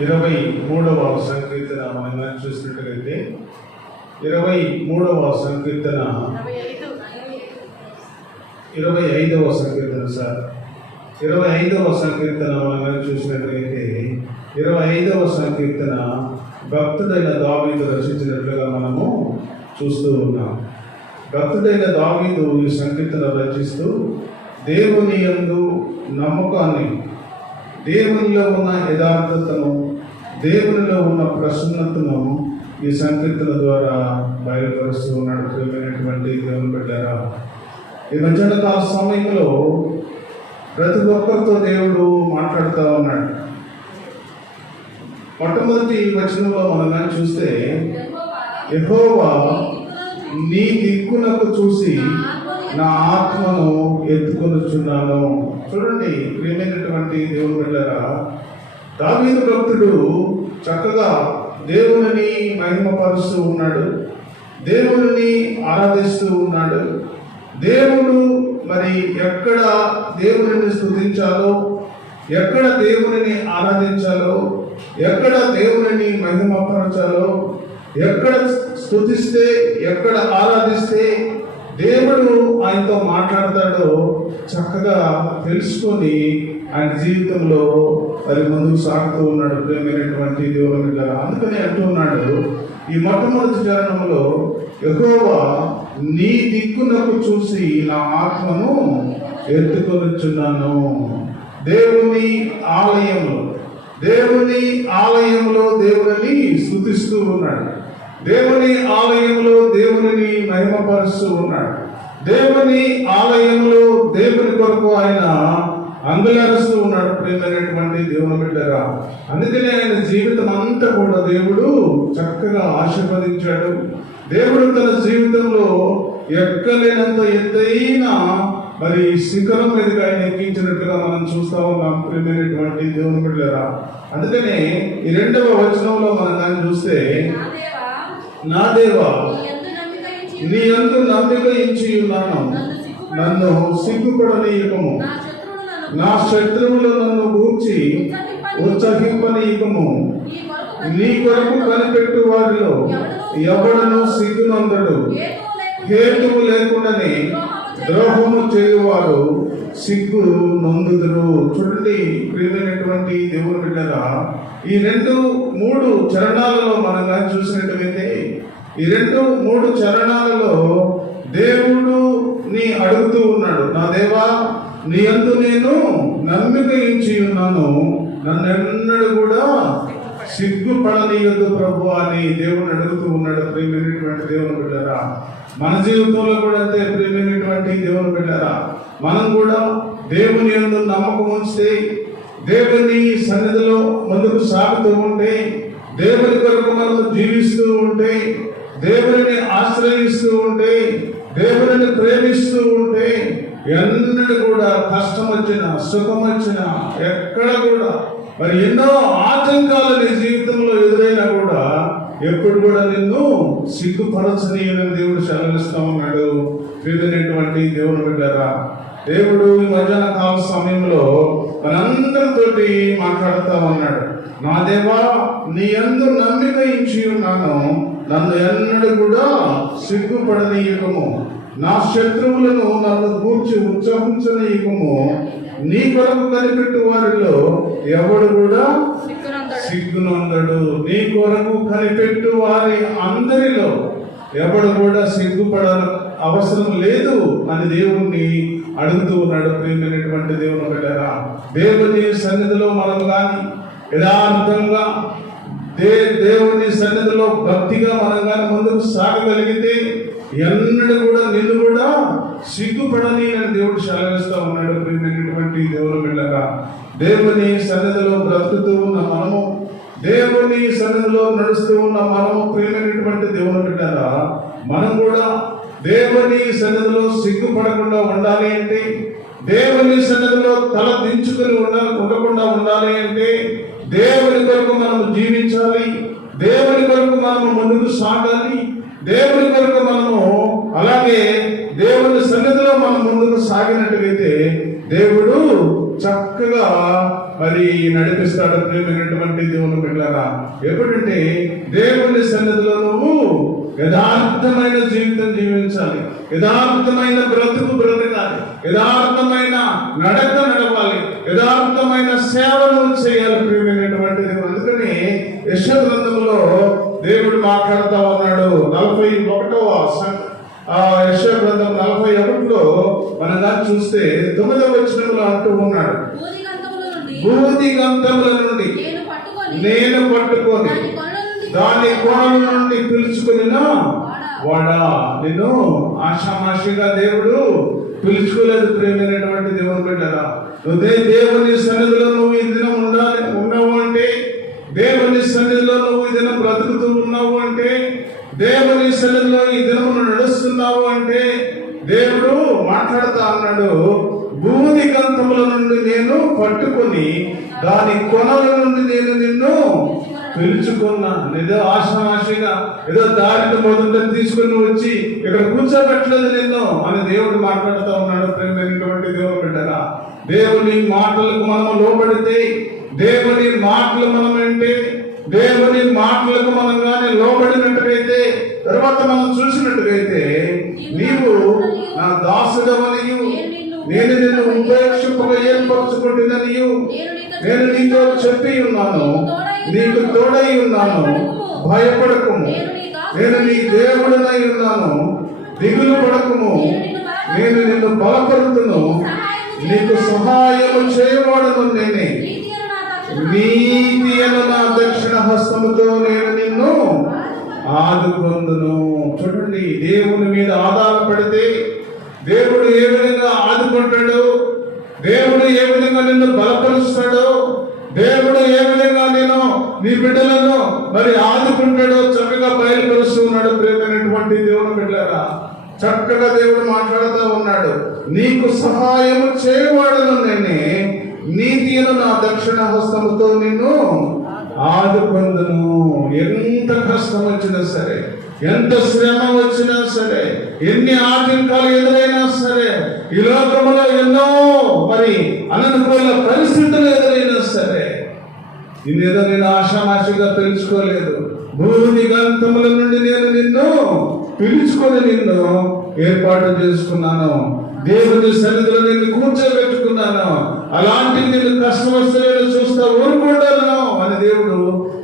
23వ సంకీర్తన మనం చూసినట్లయితే 23వ సంకీర్తన 25వ సంకీర్తన సార్ 25వ సంకీర్తన మనం చూసినట్లయితే 25వ సంకీర్తన భక్తుడైన దావీదు రచించినట్లుగా మనము చూస్తూ ఉన్నాం. భక్తుడైన దావీదు ఈ సంకీర్తన రచిస్తూ దేవుని యందు నమ్మకాన్ని, దేవునిలో ఉన్న యథార్థతను, దేవునిలో ఉన్న ప్రసన్నతను ఈ సంకీర్తన ద్వారా బయలుపరుస్తూ ఉన్నాడు. ప్రియమైనటువంటి దేవుని బిడ్డలారా, ఈ మధ్యాహ్న కాల సమయంలో ప్రతి ఒక్కరితో దేవుడు మాట్లాడుతూ ఉన్నాడు. మొట్టమొదటి వచనంలో మనం చూస్తే, యెహోవా నీ దిక్కునకు చూసి నా ఆత్మను ఎత్తుకొనుచున్నాను. చూడండి ప్రియమైనటువంటి దేవుని బిడ్డలారా, దావీదు భక్తుడు చక్కగా దేవుని మహిమపరుస్తూ ఉన్నాడు, దేవుని ఆరాధిస్తూ ఉన్నాడు. దేవుడు మరి ఎక్కడ దేవుని స్తుతించాలో, ఎక్కడ దేవుని ఆరాధించాలో, ఎక్కడ దేవుని మహిమపరచాలో, ఎక్కడ స్తుతిస్తే, ఎక్కడ ఆరాధిస్తే దేవుడు ఆయనతో మాట్లాడతాడో చక్కగా తెలుసుకొని ఆయన జీవితంలో మరి ముందుకు సాగుతూ ఉన్నాడు. ప్రియమైనటువంటి దేవుని బిడ్డలారా, అందుకని అంటూ ఉన్నాడు ఈ మొట్టమొదటి చరణంలో, యెహోవా నీ దిక్కునకు చూసి నా ఆత్మను ఎత్తుకొనుచున్నాను. దేవుని ఆలయంలో దేవుని స్తుతిస్తూ ఉన్నాడు. దేవుని ఆలయంలో దేవుని మహిమపరుస్తూ ఉన్నాడు. దేవుని ఆలయంలో దేవుని కొరకు ఆయన అంగలారుస్తూ ఉన్నాడు. ప్రియమైనటువంటి దేవుని బిడ్డలారా, అందుకనే ఆయన జీవితం అంతా కూడా దేవుడు చక్కగా ఆశీర్వదించాడు. దేవుడు తన జీవితంలో ఎక్కలేనంత ఎత్తైన మరి శిఖరం మీదకి ఆయన ఎక్కించినట్టుగా మనం చూస్తా ఉన్నాం. ప్రియమైనటువంటి దేవుని బిడ్డలారా, అందుకనే ఈ 2వ వచనంలో మనం దాన్ని చూస్తే, నా దేవా నీ యందు నమ్మిక ఉంచి ఉన్నాను, నన్ను సిగ్గుపడనీయకము, నా శత్రువులు నన్ను గూర్చి ఉత్సహింపనీయకము. నీ కొరకు కనిపెట్టు వారిలో ఎవడను సిగ్గునందడు, హేతువు లేకుండానే ద్రోహము చేయువారు సిగ్గు నొందుదురు. చూడండి ప్రియమైనటువంటి దేవుని బిడ్డలారా, ఈ 2-3 చరణాలలో మనం కానీ చూసినట్లయితే, ఈ 2-3 చరణాలలో దేవుడు నీ అడుగుతూ ఉన్నాడు, నా దేవా నీ యందు నేను నమ్మిక ఉంచి ఉన్నాను, నన్నెన్నడూ కూడా సిగ్గుపడనీయొద్దు ప్రభు అని దేవుని అడుగుతూ ఉన్నాడు. ప్రియమైనటువంటి దేవుని బిడ్డలారా, మన జీవితంలో కూడా అంతే. ప్రియమైనటువంటి దేవుని బిడ్డలారా, మనం కూడా దేవుని యందు నమ్మకం ఉంచితే, దేవుని సన్నిధిలో ముందుకు సాగుతూ ఉంటే, దేవుని కొరకు మనం జీవిస్తూ ఉంటే, దేవుని ఆశ్రయిస్తూ ఉంటే, దేవుని ప్రేమిస్తూ ఉంటే, ఎన్నడూ కూడా కష్టం వచ్చినా, సుఖం వచ్చినా, ఎక్కడ కూడా మరి ఎన్నో ఆటంకాలు నీ జీవితంలో ఎదురైనా కూడా ఎప్పుడు కూడా నిన్ను సిగ్గుపరచనీయని దేవుడు సెలవిస్తూ ఉన్నాడు. ప్రియమైనటువంటి దేవుని బిడ్డలారా, దేవుడు ఈ మధ్యాహ్న కాల సమయంలో మనందరితోటి మాట్లాడుతూ ఉన్నాడు. నా దేవా నీ యందు నమ్మిక ఉంచి ఉన్నాను, నన్ను ఎన్నడూ కూడా సిగ్గుపడనీయకము, నా శత్రువులను నన్ను గూర్చి ఉత్సహించనీయకము. నీ కొరకు కనిపెట్టు వారిలో ఎవడు కూడా సిగ్గునందడు. నీ కొరకు కనిపెట్టు వారి అందరిలో ఎవడు కూడా సిగ్గుపడ అవసరం లేదు అని దేవుణ్ణి అడుగుతూ ఉన్నాడు. ప్రియమైనటువంటి దేవుని బిడ్డలారా, దేవుని సన్నిధిలో మనం కానీ యథార్థంగా దేవుని సన్నిధిలో భక్తిగా మనం కానీ ముందుకు సాగగలిగితే ఎన్నడూ కూడా నిన్ను కూడా సిగ్గుపడని అని దేవుడు సెలవిస్తూ ఉన్నాడు. ప్రియమైనటువంటి దేవుని బిడ్డలారా, దేవుని సన్నిధిలో బ్రతుకుతూ ఉన్న మనము, దేవుని సన్నిధిలో నడుస్తూ ఉన్న మనము, ప్రియమైనటువంటి దేవుని బిడ్డలారా, మనం కూడా దేవుని సన్నిధిలో సిగ్గుపడకుండా ఉండాలి అంటే, దేవుని సన్నిధిలో తల దించుకొని ఉండకుండా ఉండాలి అంటే, దేవుని కొరకు మనము జీవించాలి, దేవుని కొరకు మనము ముందుకు సాగాలి, దేవుని కొరకు మనము అలాగే దేవుని సన్నిధిలో మనం ముందుకు సాగినట్లయితే దేవుడు చక్కగా మరి నడిపిస్తాడు ప్రియమైనటువంటి దేవుని బిడ్డలారా. ఎప్పుడంటే దేవుని సన్నిధిలో నువ్వు యథార్థమైన జీవితం జీవించాలి, యథార్థమైన బ్రతుకు బ్రతకాలి, యథార్థమైన నడక నడవాలి, యథార్థమైన సేవలు చేయాలి ప్రియమైనటువంటి దేవుడు. అందుకని యెషయా గ్రంథంలో దేవుడు మాట్లాడుతూ ఉన్నాడు. 41వ యెషయా గ్రంథం 41లో మనం చూస్తే 9వ వచనంలో అంటూ ఉన్నాడు, భూదిగంతముల నుండి నేను పట్టుకొని దాని కోణల నుండి పిలుచుకునినా వాడా. నిన్ను ఆషామాషిగా దేవుడు పిలుచుకోలేదు ప్రియమైనటువంటి దేవుని బిడ్డరా. నువ్వే దేవుని సన్నిధిలో నువ్వు ఈ దినం ఉన్నావు అంటే, దేవుని సన్నిధిలో నువ్వు ఈ దినం బ్రతుకుతూ ఉన్నావు అంటే, దేవుని సన్నిధిలో ఈ దినమును నడుస్తున్నావు అంటే, దేవుడు మాట్లాడుతా అన్నాడు, భూదిగంతముల నుండి నేను పట్టుకొని దాని కొనల నుండి నేను నిన్ను పిలుచుకున్నా. ఏదో ఆశామాషిగా ఏదో దారిని మొదట తీసుకుని వచ్చి ఇక్కడ కూర్చోబెట్టలేదు నిన్ను అని దేవుడు మాట్లాడుతూ ఉన్నాడు ప్రేమైనటువంటి దేవుని బిడ్డరా. దేవుని మాటలకు మనం లోబడితే, దేవుని మాటలు మనం వింటే, దేవుని మాటలకు మనం కానీ లోబడినట్టుగైతే, తర్వాత మనం చూసినట్టుగైతే, నీవు నా దాసుడవనియు నేను నిన్ను ఉపేక్షింపగా ఏర్పరచుకుంటున్ననియు నేను నీతో చెప్పి ఉన్నాను, నీకు తోడై ఉన్నాను, భయపడకుము, నేను నీ దేవుడనై ఉన్నాను, దిగులు పడకుము, నేను నిన్ను బలపరుతును, నీకు సహాయము చేయవాడను నేనే, నీతి అను నా దక్షిణ హస్తముతో నేను నిన్ను ఆదుకొందును. చూడండి, దేవుని మీద ఆధారపడితే దేవుడు ఏ విధంగా ఆదుకుంటాడు, దేవుడు ఏ విధంగా నిన్ను బలపరుస్తాడో, దేవుడు ఏ విధంగా నేను నీ బిడ్డలను మరి ఆదుకుంటాడో చక్కగా బయలుపరుస్తూ ఉన్నాడు ప్రియమైనటువంటి దేవుని బిడ్డలారా. చక్కగా దేవుడు మాట్లాడుతూ ఉన్నాడు, నీకు సహాయము చేయవాడను నేనే, నీతిను నా దక్షిణ హస్తముతో నిన్ను ఆదుకొందును. ఎంత కష్టం వచ్చినా సరే, ఎంత శ్రమ వచ్చినా సరే, ఎన్ని ఆటంకాలు ఎదురైనా సరే, ఈ లోకంలో ఎన్నో మరి అననుకూల పరిస్థితులు ఎదురైనా సరే, ఇన్నేదో నేను ఆషామాషిగా తెలుసుకోలేదు, భూదిగంతముల నుండి నేను నిన్ను పిలుచుకొని నిన్ను ఏర్పాటు చేసుకున్నాను, దేవుని సన్నిధిలో నిన్ను కూర్చోబెట్టుకున్నాను, అలాంటి నిన్ను కష్టం వస్తే నేను చూస్తా ఊరుకుంటాను అని దేవుడు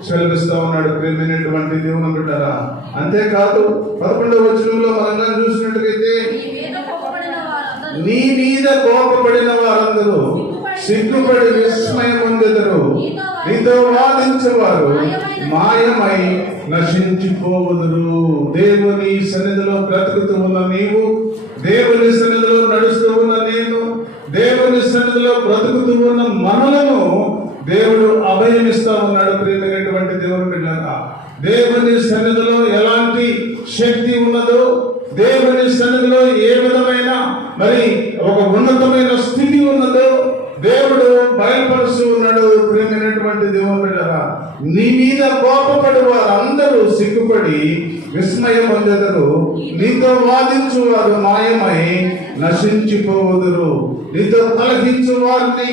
సెలవిస్తా ఉన్నాడు ప్రియమైనటువంటి దేవుని బిడ్డరా. అంతేకాదు 11వ వచనంలో మనం చూసినట్టుగైతే, నీ మీద కోపపడిన వారందరూ సిగ్గుపడి విస్మయం పొందెదరు, నీతో వాదించేవారు మాయమై నశించిపోవుదురు. దేవుని సన్నిధిలో బ్రతుకుతూ ఉన్న నీవు, దేవుని సన్నిధిలో నడుస్తూ ఉన్న నేను, దేవుని సన్నిధిలో బ్రతుకుతూ ఉన్న మనలను దేవుడు అభయమిస్తా ఉన్నాడు ప్రియమైనటువంటి దేవుని బిడ్డలారా. దేవుని సన్నిధిలో ఎలాంటి శక్తి ఉన్నదో, దేవుని సన్నిధిలో ఏ విధమైన మరి ఒక ఉన్నతమైన స్థితి ఉన్నదో దేవుడు బయలుపరుస్తూ ఉన్నాడు ప్రియమైనటువంటి దేవుని బిడ్డలారా. నీ మీద కోపపడి వారందరూ సిగ్గుపడి విస్మయం పొందెదరు, నీతో వాదించు వారు మాయమై నశించిపోవుదురు. నీతో కలహించు వారిని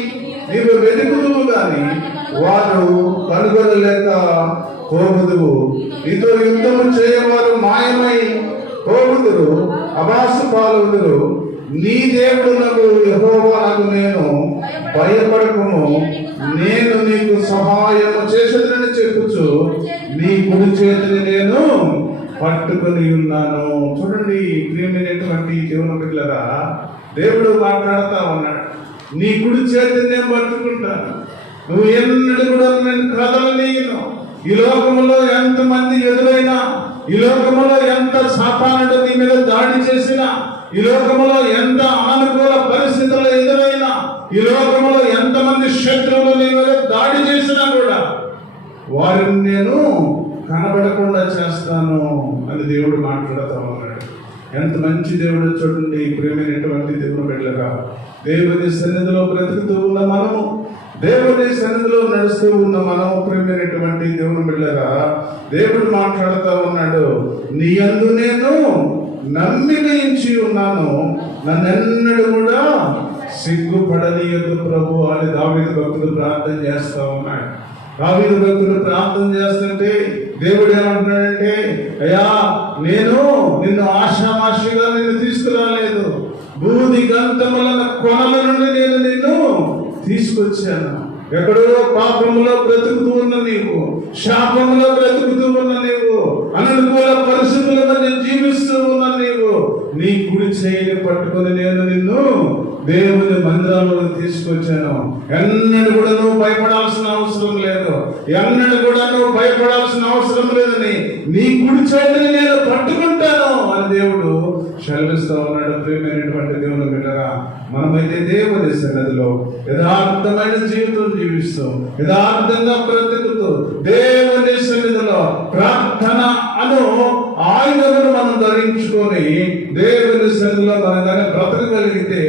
నీవు వెతుకుదువు గాని వారు కనుగొనలేక పోవుదువు. నీతో యుద్ధము చేయవారు మాయమై పోవుదురు, అబాసు పాలవుదురు. నీ దేవుడు నాకు యెహోవాకు నేను భయపడకుము, నేను నీకు సహాయము చేసేదని చెప్పుచు నీ కుడి చేతిని నేను పట్టుకొని ఉన్నాను. చూడండి ప్రియమైనటువంటి దేవుని బిడ్డలారా, దేవుడు మాట్లాడుతా ఉన్నాడు, నీ కుడి చేతిని నేను పట్టుకుంటాను, నువ్వు ఎన్నడూ కూడా నేను కదలనీయను. ఈ లోకములో ఎంతమంది ఎదురైనా, ఈ లోకములో ఎంత సాతానుడు నీ మీద దాడి చేసినా, ఈ లోకములో ఎంత అనుకూల పరిస్థితులు ఎదురైనా, ఈ లోకములో ఎంతమంది శత్రువులు నీ మీద దాడి చేసినా కూడా వారిని నేను కనబడకుండా చేస్తాను అని దేవుడు మాట్లాడుతూ ఉన్నాడు. ఎంత మంచి దేవుడు చూడండి ప్రియమైనటువంటి దేవుని బిడ్డలారా. దేవుని సన్నిధిలో బ్రతుకుతూ ఉన్న మనము, దేవుని సన్నిధిలో నడుస్తూ ఉన్న మనము ప్రియమైనటువంటి దేవుని బిడ్డలారా, దేవుడు మాట్లాడుతూ ఉన్నాడు, నీ యందు నేను నమ్మికయించి ఉన్నాను, నన్నెన్నడూ కూడా సిగ్గుపడనీయదు ప్రభు అని దావీదు భక్తుడు ప్రార్థన చేస్తా ఉన్నాడు. దావీదు భక్తుడు ప్రార్థన చేస్తుంటే దేవుడు ఏమంటున్నాడంటే, అయ్యా నేను నిన్ను ఆషామాషిగా నిన్ను తీసుకురాలేదు, బూది గంతముల కొనల నుండి నేను నిన్ను తీసుకొచ్చాను. ఎక్కడో పాపములో బ్రతుకుతూ ఉన్న నీవు, శాపములో బ్రతుకుతూ ఉన్న నీవు, అననుకూల పరిస్థితుల మధ్య జీవిస్తూ ఉన్న నీవు, నీ కుడి చేయిని పట్టుకొని నేను నిన్ను దేవుని మందిరంలో తీసుకొచ్చాను. ఎన్నడూ కూడా నువ్వు భయపడాల్సిన అవసరం లేదు, ఎన్నడూ కూడా నువ్వు భయపడాల్సిన అవసరం లేదని నీ కుడి చేతిని నేను పట్టుకుంటాను అని దేవుడు సెలవిస్తూ ఉన్నాడు. ప్రియమైనటువంటి దేవుని బిడ్డరా, మనమైతే దేవుని సన్నిధిలో యథార్థమైన జీవితం జీవిస్తూ, యథార్థంగా బ్రతుకుతూ, దేవుని సన్నిధిలో ప్రార్థన అను ఆయుధమును మనం ధరించుకొని దేవుని సన్నిధిలో మనం కానీ బ్రతకగలిగితే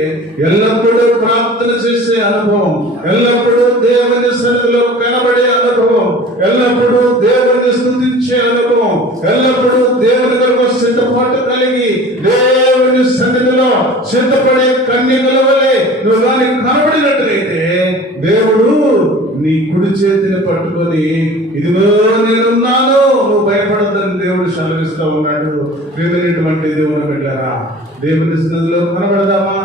ఎల్లప్పుడూ ప్రార్థన చేసే అనుభవం, ఎల్లప్పుడూ దేవుని సన్నిధిలో కనబడే అనుభవం, ఎల్లప్పుడూ దేవుని స్తుతించే అనుభవం, ఎల్లప్పుడూ దేవుని కొరకు సిద్ధపాటు కలిగి దేవుని సన్నిధిలో సిద్ధపడే కన్యకల వలె నువ్వు కానీ కనబడినట్లయితే దేవుడు నీ కుడి చేతిని పట్టుకొని ఇదిగో నేనున్నాను, నువ్వు భయపడద్దని దేవుడు సెలవిస్తూ ఉన్నాడు. ప్రియమైనటువంటి దేవుని బిడ్డలారా, దేవుని సన్నిధిలో కనబడదామా?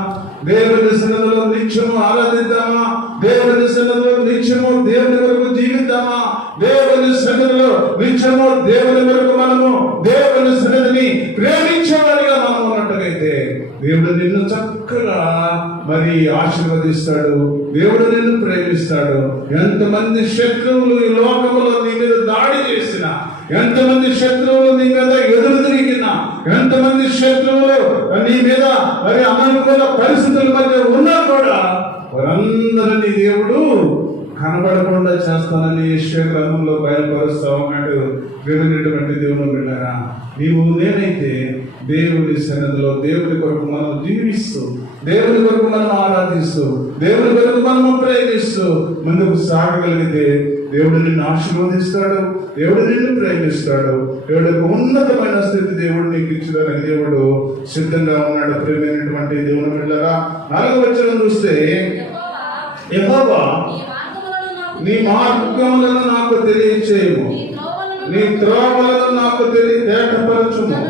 దేవుని సన్నిధిలో నిత్యము ఆరాధిద్దామా? దేవుని సన్నిధిలో నిత్యము దేవుని వరకు జీవిద్దామా? దేవుని సన్నిధిలో నిత్యము దేవుని వరకు మనము దేవుని సన్నిధిని ప్రేమించేవారిగా మనం ఉన్నట్టుగైతే దేవుడు నిన్ను చక్కగా మరి ఆశీర్వదిస్తాడు, దేవుడు నిన్ను ప్రేమిస్తాడు. ఎంతమంది శత్రువులు ఈ లోకములో నీ మీద దాడి చేసినా, ఎంతమంది శత్రువులు నీ మీద ఎదురు తిరిగినా, ఎంతమంది శత్రువులు నీ మీద మరి అననుకూల పరిస్థితుల మధ్య ఉన్నా కూడా వారందరినీ దేవుడు కనబడకుండా చేస్తానని యెషయా గ్రంథంలో బయలుపరుస్తా ఉన్నాడు. ప్రియమైనటువంటి దేవుని బిడ్డలారా, నీవు నేనైతే దేవుని సన్నిధిలో దేవుని కొరకు మనం జీవిస్తూ, దేవుని కొరకు మనం ఆరాధిస్తూ, దేవుని కొరకు మనం ప్రేమిస్తూ ముందుకు సాగగలిగితే దేవుడు నిన్ను ఆశీర్వదిస్తాడు, దేవుడు నిన్ను ప్రేమిస్తాడు, దేవుడికి ఉన్నతమైన స్థితి దేవుడు నీకు ఇచ్చడానికి దేవుడు సిద్ధంగా ఉన్నాడు. ప్రియమైనటువంటి దేవుని బిడ్డలారా, 4వ వచనం చూస్తే, యెహోవా నీ మార్గములను నాకు తెలియచేయము, నీ త్రోవలను నాకు తేటపరచుము,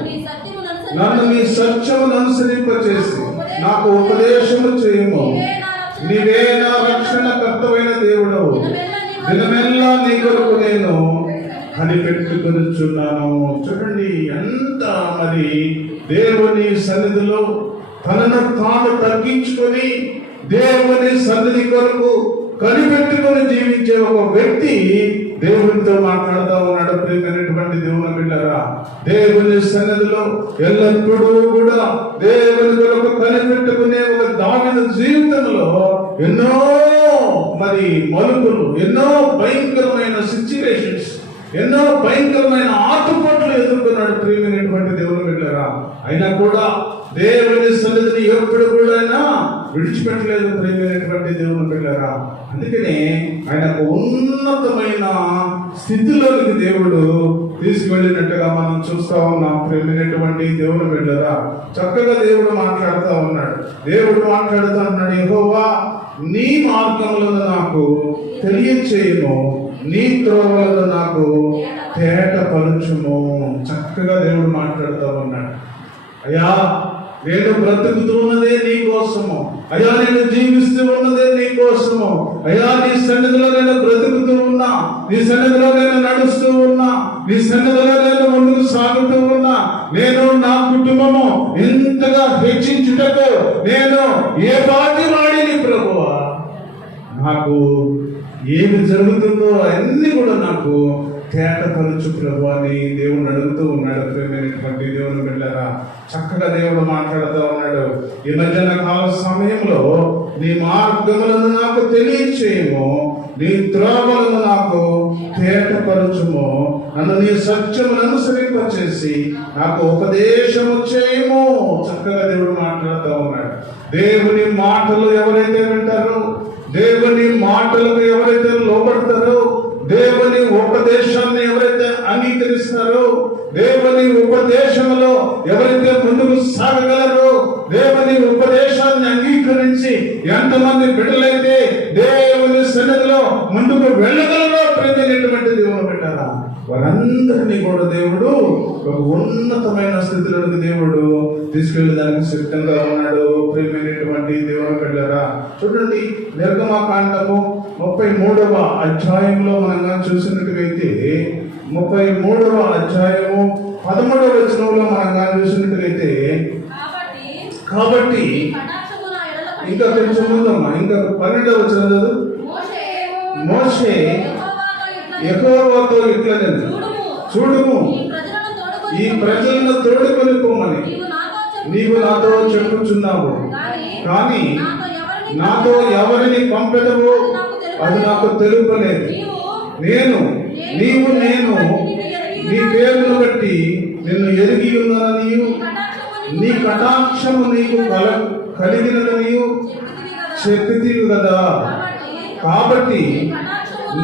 నన్ను నీ సత్యమును అనుసరింపచేసి నాకు ఉపదేశము చేయము. నీవే నా రక్షణ కర్తవైన దేవుడవు, దినమెల్లా నీ కొరకు నేను కనిపెట్టుకొనిచున్నాను. చూడండి ఎంత మరి దేవుని సన్నిధిలో తనను తాను తగ్గించుకొని దేవుని సన్నిధి కొరకు కనిపెట్టుకొని జీవించే ఒక వ్యక్తి దేవునితో మాట్లాడుతూ ఉన్నాడు. ప్రియమైనటువంటి దేవుని బిడ్డలారా, దేవుని సన్నిధిలో ఎల్లప్పుడూ కూడా దేవుని కొరకు కనిపెట్టుకునే ఒక దావీదు జీవితంలో ఎన్నో మరి మలుపులు, ఎన్నో భయంకరమైన సిచ్యువేషన్స్, ఎన్నో భయంకరమైన ఆటుపోట్లు ఎదుర్కొన్నాడు. ప్రియమైనటువంటి దేవుని బిడ్డలారా, అయినా కూడా దేవుని సన్నిధిని ఎప్పుడు కూడా విడిచిపెట్టలేదు. ప్రియమైనటువంటి దేవుని బిడ్డలారా, అందుకనే ఆయనకు ఉన్నతమైన స్థితిలోనికి దేవుడు తీసుకువెళ్ళినట్టుగా మనం చూస్తా ఉన్నాం. ప్రియమైనటువంటి దేవుని బిడ్డలారా, చక్కగా దేవుడు మాట్లాడుతూ ఉన్నాడు. దేవుడు మాట్లాడుతూ ఉన్నాడు, యెహోవా నీ మార్గములను నాకు తెలియచేయము, నీ త్రోవలను నాకు తేటపరచుము. చక్కగా దేవుడు మాట్లాడుతూ ఉన్నాడు. అయ్యా నేను బ్రతుకుతూ ఉన్నదే నీ కోసము, అయ్యా నేను జీవిస్తూ ఉన్నదే నీ కోసము, అయ్యా నీ సన్నిధిలో నేను బ్రతుకుతూ ఉన్నా, నీ సన్నిధిలో నేను నడుస్తూ ఉన్నా, నీ సన్నిధిలో నేను ముందుకు సాగుతూ ఉన్నా. నేను నా కుటుంబము ఇంతగా హెచ్చించుటకు నేను ఏ పాటి వాడిని ప్రభువా, నాకు ఏమి జరుగుతుందో అన్ని కూడా నాకు తేటపరచు ప్రభు అని దేవుని అడుగుతూ ఉన్నాడు. ప్రియమైనటువంటి దేవుని బిడ్డలారా, చక్కగా దేవుడు మాట్లాడుతూ ఉన్నాడు. ఈ మధ్యాహ్న కాల సమయంలో నీ మార్గములను నాకు తెలియచేయము, నీ త్రోవలను నాకు తేటపరచుము, నన్ను నీ సత్యమును అనుసరింపచేసి నాకు ఉపదేశము చేయము. చక్కగా దేవుడు మాట్లాడుతూ ఉన్నాడు. దేవుని మాటలు ఎవరైతే వింటారో, దేవుని మాటలకు ఎవరైతే లోబడతారో, దేవుని ఉపదేశాన్ని ఎవరైతే అంగీకరిస్తారో, దేవుని ఉపదేశంలో ఎవరైతే ముందుకు సాగగలరో, దేవుని ఉపదేశాన్ని అంగీకరించి ఎంతమంది బిడ్డలైతే దేవుని సన్నిధిలో ముందుకు వెళ్ళగలరో ప్రేమైనటువంటి దేవుని బిడ్డారా, వారందరినీ కూడా దేవుడు ఒక ఉన్నతమైన స్థితిలోకి దేవుడు తీసుకెళ్ళడానికి సిద్ధంగా ఉన్నాడు. ప్రేమైనటువంటి దేవుని బిడ్డారా, చూడండి నిర్గమకాండము 33వ అధ్యాయంలో మనం చూసినట్టుగైతే 33వ అధ్యాయము 13వ వచనంలో మనం చూసినట్టుగైతే, కాబట్టి ఇంకా కొంచెం ముందమ్మా, ఇంకా 12వ వచనం చదువు. మోషే యెహోవాతో ఇట్లా చూడుము, ఈ ప్రజలను తోడుకొని పోమని నీవు నాతో చెప్పుచున్నావు, కానీ నాతో ఎవరిని పంపెదవో అది నాకు తెలుపలేదు. నేను నీ పేరును బట్టి నిన్ను ఎరిగి ఉన్నాననియు, నీ కటాక్షము నీకు కలిగినదనియు చెప్పితివి కదా. కాబట్టి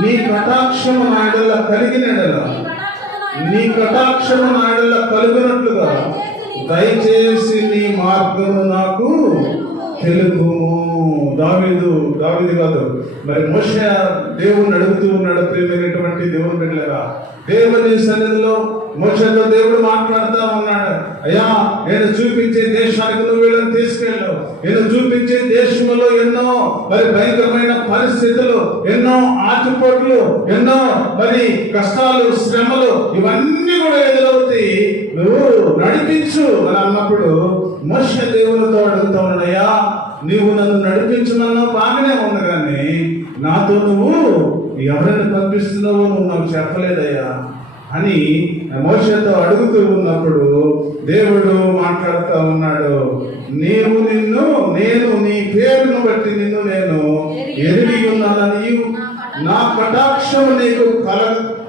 నీ కటాక్షము నా యెడల కలిగిన యెడల, నీ కటాక్షము నా యెడల కలుగునట్లుగా దయచేసి నీ మార్గము నాకు తెలుపుము. దావీదు కాదు, మరి మోషే దేవుని అడుగుతూ ఉన్నాడు. ప్రియమైనటువంటి దేవుని బిడ్డలారా, దేవుని సన్నిధిలో మోషేతో దేవుడు మాట్లాడుతూ ఉన్నాడు. అయ్యా, నేను చూపించే దేశానికి నువ్వు వీళ్ళని తీసుకెళ్ళు. నేను చూపించే దేశంలో ఎన్నో మరి భయంకరమైన పరిస్థితులు, ఎన్నో ఆటుపోట్లు, ఎన్నో మరి కష్టాలు, శ్రమలు ఇవన్నీ కూడా ఎదురవుతాయి. నువ్వు నడిపించు అని అన్నప్పుడు మోషే దేవునితో అడుగుతా ఉన్నాడయ్యా, నీవు నన్ను నడిపించమన్నా బాగానే ఉంది, కానీ నాతో నువ్వు ఎవరిని పంపిస్తున్నావో నువ్వు నాకు చెప్పలేదయ్యా అని మోషేతో అడుగుతూ ఉన్నప్పుడు దేవుడు మాట్లాడుతూ ఉన్నాడు. నేను నీ పేరును బట్టి నిన్ను నేను ఎరిగి ఉన్నానని, నా కటాక్షము నీకు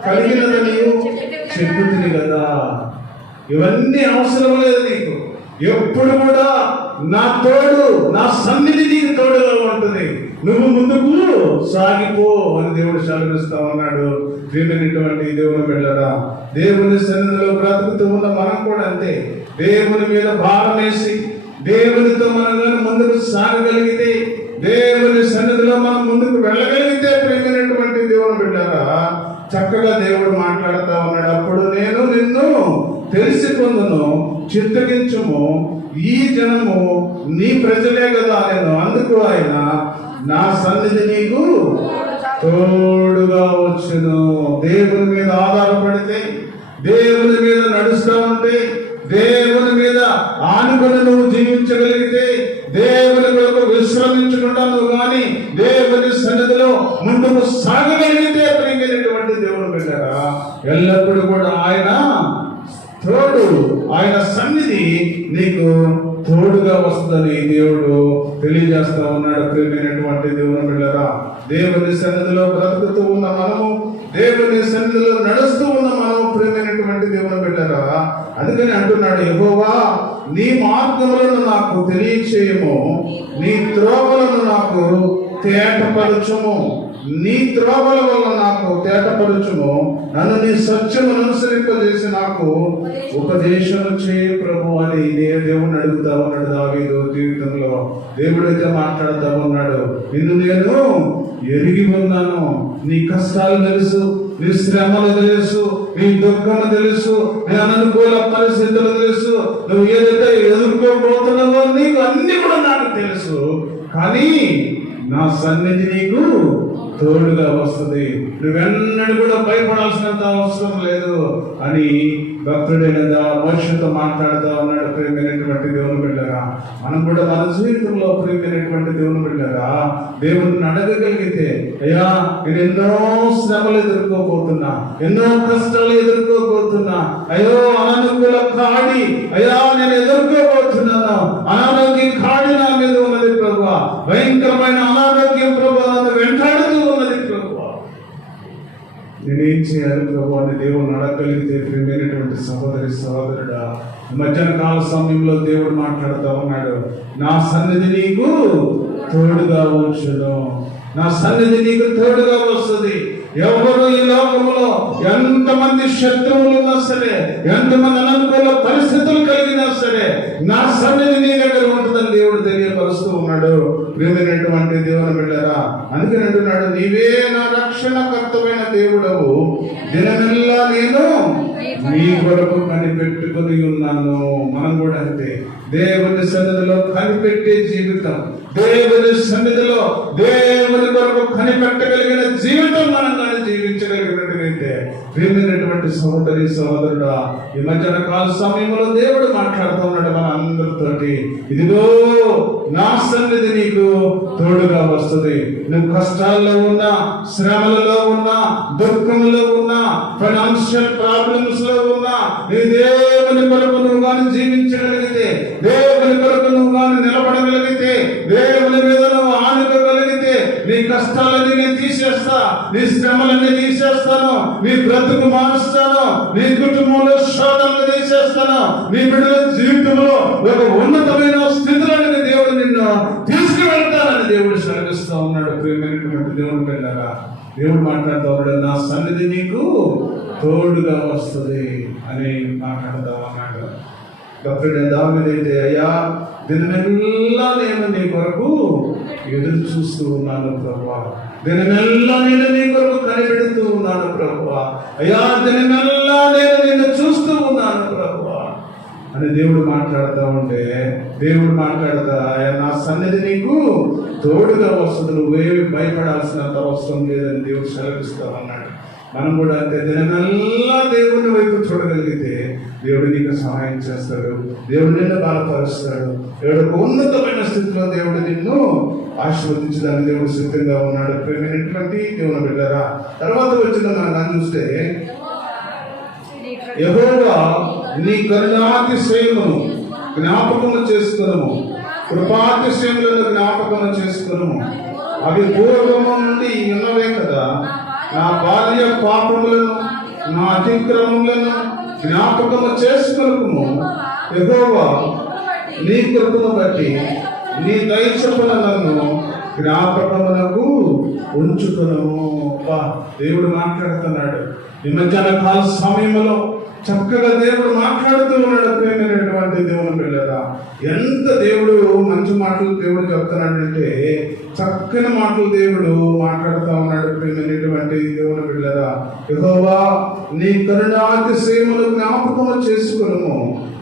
కలిగినదని చెప్పుతుంది కదా. ఇవన్నీ అవసరం లేదు నీకు. ఎప్పుడు కూడా నా తోడు, నా సన్నిధి నీకు తోడుగా ఉంటుంది. నువ్వు ముందుకు సాగిపో అని దేవుడు సెలవిస్తా ఉన్నాడు. ప్రియమైనటువంటి దేవుని బిడ్డలారా, దేవుని సన్నిధిలో బ్రతుకుతూ ఉన్న మనం కూడా అంతే. దేవుని మీద భారం వేసి దేవునితో మనం ముందుకు సాగగలిగితే, దేవుని సన్నిధిలో మనం ముందుకు వెళ్ళగలిగితే, ప్రియమైనటువంటి దేవుని బిడ్డలారా, చక్కగా దేవుడు మాట్లాడుతూ ఉన్నాడు. అప్పుడు నేను నిన్ను తెలిసి పొందును, చిత్తగించుము, ఈ జనము నీ ప్రజలే కదా నేను. అందుకు ఆయన నా సన్నిధి నీకు తోడుగా వచ్చును. దేవుని మీద ఆధారపడితే, దేవుని మీద నడుస్తూ ఉంటే, దేవుని మీద ఆనుకొని నువ్వు జీవించగలిగితే, దేవుని కొరకు విశ్రమించకుండా నువ్వు కానీ దేవుని సన్నిధిలో ముందుకు సాగగలిగితే, ప్రియమైనటువంటి దేవుని బిడ్డరా, ఎల్లప్పుడూ కూడా ఆయన తోడు, ఆయన సన్నిధి నీకు తోడుగా వస్తుందని దేవుడు తెలియజేస్తా ఉన్నాడు. ప్రియమైనటువంటి దేవుని బిడ్డలారా, దేవుని సన్నిధిలో బ్రతుకుతూ ఉన్న మనము, దేవుని సన్నిధిలో నడుస్తూ ఉన్న మనము, ప్రియమైనటువంటి దేవుని బిడ్డలారా, అందుకని అంటున్నాడు, యెహోవా నీ మార్గములను నాకు తెలియచేయము, నీ త్రోవలను నాకు తేటపరచుము, నీ త్రోవల వల్ల నాకు తేటపరచుము, నన్ను నీ సత్యమును అనుసరింపజేసి నాకు ఉపదేశం చేయ ప్రభు అని దేవుణ్ణి అడుగుతా ఉన్నాడు. దావీదు జీవితంలో దేవుడైతే మాట్లాడుతూ ఉన్నాడు, నిన్ను నేను ఎరిగి ఉన్నాను, నీ కష్టాలు తెలుసు, నీ శ్రమలు తెలుసు, నీ దుఃఖము తెలుసు, నీ అననుకూల పరిస్థితులు తెలుసు, నువ్వు ఏదైతే ఎదుర్కోబోతున్నావో నీకు అన్ని కూడా నాకు తెలుసు, కానీ నా సన్నిధి నీకు తోడుగా వస్తుంది, నువ్వెన్నడూ కూడా భయపడాల్సినంత అవసరం లేదు అని భక్తుడైన మనుషులతో మాట్లాడుతూ ఉన్నాడు. ప్రియమైనటువంటి దేవుని బిడ్డగా మనం కూడా మన జీవితంలో, ప్రియమైనటువంటి దేవుని బిడ్డగా దేవుని అడగగలిగితే, అయ్యా నేను ఎన్నో శ్రమలు ఎదుర్కోబోతున్నా, ఎన్నో కష్టాలు ఎదుర్కోబోతున్నా, అయ్యో అననుకూల కాడి అయ్యా నేను ఎదుర్కోబోతున్నాను, అనారోగ్యం కాడి నా మీద ఉన్నది ప్రభువా, భయంకరమైన అనారోగ్యం ప్రభువా నన్ను వెంటాడుతూ ఉన్నది ప్రభువా, నేనేం చేయాలి ప్రభు అని దేవుని అడగగలిగితే, ప్రియమైనటువంటి సహోదరి సహోదరుడా, మధ్యాహ్న కాల సమయంలో దేవుడు మాట్లాడుతూ ఉన్నాడు, నా సన్నిధి నీకు తోడుగా వచ్చును, నా సన్నిధి నీకు తోడుగా వస్తుంది. ఎవరు ఈ లోకంలో ఎంతమంది శత్రువులు ఉన్నా సరే, ఎంతమంది అననుకూల పరిస్థితులు కలిగినా సరే, నా సన్నిధి నీ దగ్గర ఉంటుందని దేవుడు తెలియపరుస్తూ ఉన్నాడు. ప్రియమైనటువంటి దేవుని బిడ్డలారా, అందుకని అంటున్నాడు, నీవే నా రక్షణకర్తమైన దేవుడవు, దినమెల్లా నేను నీ కొరకు కనిపెట్టుకుని ఉన్నాను. మనం కూడా అంతే, దేవుని సన్నిధిలో కనిపెట్టే జీవితం, దేవుని సన్నిధిలో దేవుని కొరకు కనిపెట్టగలిగిన జీవితం మనం కానీ జీవించగలిగినట్లయితే, ప్రియమైనటువంటి సహోదరి సహోదరుడా, ఈ మధ్యాహ్న కాల సమయంలో దేవుడు మాట్లాడుతూ ఉన్నాడు మన అందరితోటి. ఇదిగో నా సన్నిధి నీకు తోడుగా వస్తుంది. నువ్వు కష్టాల్లో ఉన్నా, శ్రమలలో ఉన్నా, దుఃఖంలో ఉన్నా, ఫైనాన్షియల్ ప్రాబ్లమ్స్ లో ఉన్నా, నీ దేవుని కొరకు నువ్వు కానీ జీవించగలిగితే, దేవుని కొరకు నువ్వు కానీ నిలబడగలిగితే, దేవుని మీద నువ్వు ఆనుకోగలిగితే, నీ కష్టాలన్నీ నేను తీసేస్తా, నీ శ్రమలన్నీ తీసేస్తాను, నీ బ్రతుకు మారుస్తాను, నీ కుటుంబంలో శోధనలు తీసేస్తాను, నీ బిడ్డల జీవితంలో ఒక ఉన్నతమైన స్థితిలోని దేవుడు నిన్ను తీసుకువెళ్తానని దేవుడు సెలవిస్తూ ఉన్నాడు. ప్రియమైనటువంటి దేవుని బిడ్డలారా, దేవుడు మాట్లాడుతూ ఉన్నాడు, నా సన్నిధి నీకు తోడుగా వస్తుంది అని మాట్లాడుతూ ఉన్నాడు. భక్తుడైన దావీదైతే, అయ్యా దినమెల్లా నేను నీ కొరకు ఎదురు చూస్తూ ఉన్నాను ప్రభువా, దినమెల్లా నేను నీ కొరకు కనిపెడుతూ ఉన్నాను ప్రభువా, అయ్యా దినమెల్లా నేను నిన్ను చూస్తూ ఉన్నాను ప్రభువా అని దేవుడు మాట్లాడుతూ ఉంటే, దేవుడు మాట్లాడతా, అయ్యా నా సన్నిధి నీకు తోడుగా వస్తుంది, నువ్వేమి భయపడాల్సినంత అవసరం లేదని దేవుడు సెలవిస్తా ఉన్నాడు. మనం కూడా అంతే, దినమెల్లా దేవుని వైపు చూడగలిగితే దేవుడు నీకు సహాయం చేస్తాడు, దేవుడు నిన్ను బలపరుస్తాడు, దేవుడు ఉన్నతమైన స్థితిలో దేవుడు నిన్ను ఆశీర్వదించడానికి దేవుడు సిద్ధంగా ఉన్నాడు. ప్రేమైనటువంటి దేవుని బిడ్డలారా, తర్వాత వచ్చిన మనం చూస్తే, యెహోవా నీ కరుణాతిశయమును జ్ఞాపకము చేసుకును, కృపాతిశయములను జ్ఞాపకము చేసుకును, అవి పూర్వము నుండి ఉన్నవే కదా. నా బాల్య పాపములను, నా అతిక్రమములను జ్ఞాపకము చేసుకును. యెహోవా నీ కృపను బట్టి నీ దయ చొప్పున నన్ను జ్ఞాపకమునకు ఉంచుకును. దేవుడు మాట్లాడుతున్నాడు. ఈ మధ్యాహ్న కాల సమయంలో చక్కగా దేవుడు మాట్లాడుతూ ఉన్నాడు. ప్రేమైనటువంటి దేవుని బిడ్డలారా, ఎంత దేవుడు మంచి మాటలు దేవుడు చెప్తున్నాడంటే, చక్కని మాటలు దేవుడు మాట్లాడుతూ ఉన్నాడు. ప్రేమైనటువంటి దేవుని బిడ్డలారా, యెహోవా నీ కరుణాతిశయములను జ్ఞాపకము చేసుకును,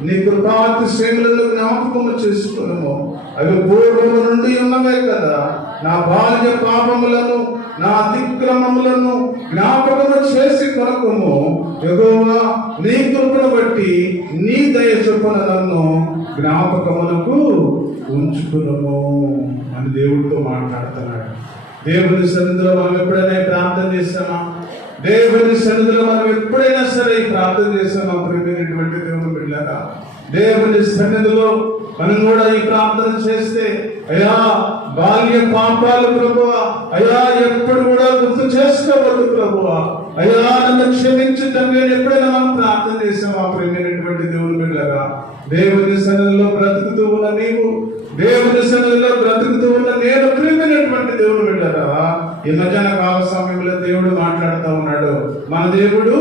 నీ కృపాతిశయములను జ్ఞాపకము చేసుకును, అవి పూర్వము నుండి ఉన్నవే కదా. నా బాల్య పాపములను, నా అతిక్రమములను జ్ఞాపకము చేసి కొనకుము. యెహోవా నీ కృపను బట్టి నీ దయ చొప్పున నన్ను జ్ఞాపకమునకు ఉంచుకును అని దేవుడితో మాట్లాడుతున్నాడు. దేవుని సన్నిధిలో మనం ఎప్పుడైనా ప్రార్థన చేస్తామా? దేవుని సన్నిధిలో మనం ఎప్పుడైనా సరే ప్రార్థన చేస్తామా? ప్రియమైనటువంటి దేవుని బిడ్డలారా, దేవుని సన్నిధిలో మనం కూడా ఈ ప్రార్థన చేస్తే, అయ్యా బాల్య పాపాలు ప్రభువా, అయ్యా ఎప్పుడు కూడా గుర్తు చేసుకోవద్దు ప్రభువా, అయ్యా నన్ను క్షమించు తండ్రి అని ఎప్పుడైనా మనం ప్రార్థన చేసామా? ప్రియమైనటువంటి దేవుని బిడ్డలారా, దేవుని సన్నిధిలో బ్రతుకుతూ ఉన్న నీవు, దేవుని సన్నిధిలో బ్రతుకుతూ ఉన్న నేను, ప్రియమైనటువంటి దేవుని బిడ్డలారా, ఈ మధ్యాహ్న కాల సమయంలో దేవుడు మాట్లాడుతూ ఉన్నాడు. మన దేవుడు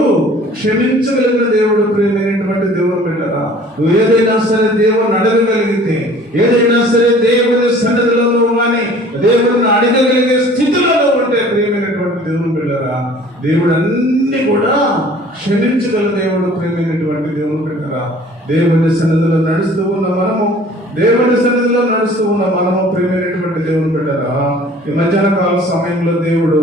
క్షమించగలిగిన దేవుడు. ప్రియమైనటువంటి దేవుని బిడ్డలారా, నువ్వు ఏదైనా సరే దేవుని అడగగలిగితే, ఏదైనా సరే దేవుని సన్నిధిలో నువ్వు కానీ దేవుడిని అడగగలిగే స్థితిలో ఉంటే, ప్రియమైనటువంటి దేవుని బిడ్డలారా, దేవుడు అన్ని కూడా క్షమించగల దేవుడు. ప్రియమైనటువంటి దేవుని బిడ్డలారా, దేవుని సన్నిధిలో నడుస్తూ ఉన్న మనము, దేవుని సన్నిధిలో నడుస్తూ ఉన్న మనము, ప్రియమైనటువంటి దేవుని బిడ్డలారా, ఈ మధ్యాహ్న కాల సమయంలో దేవుడు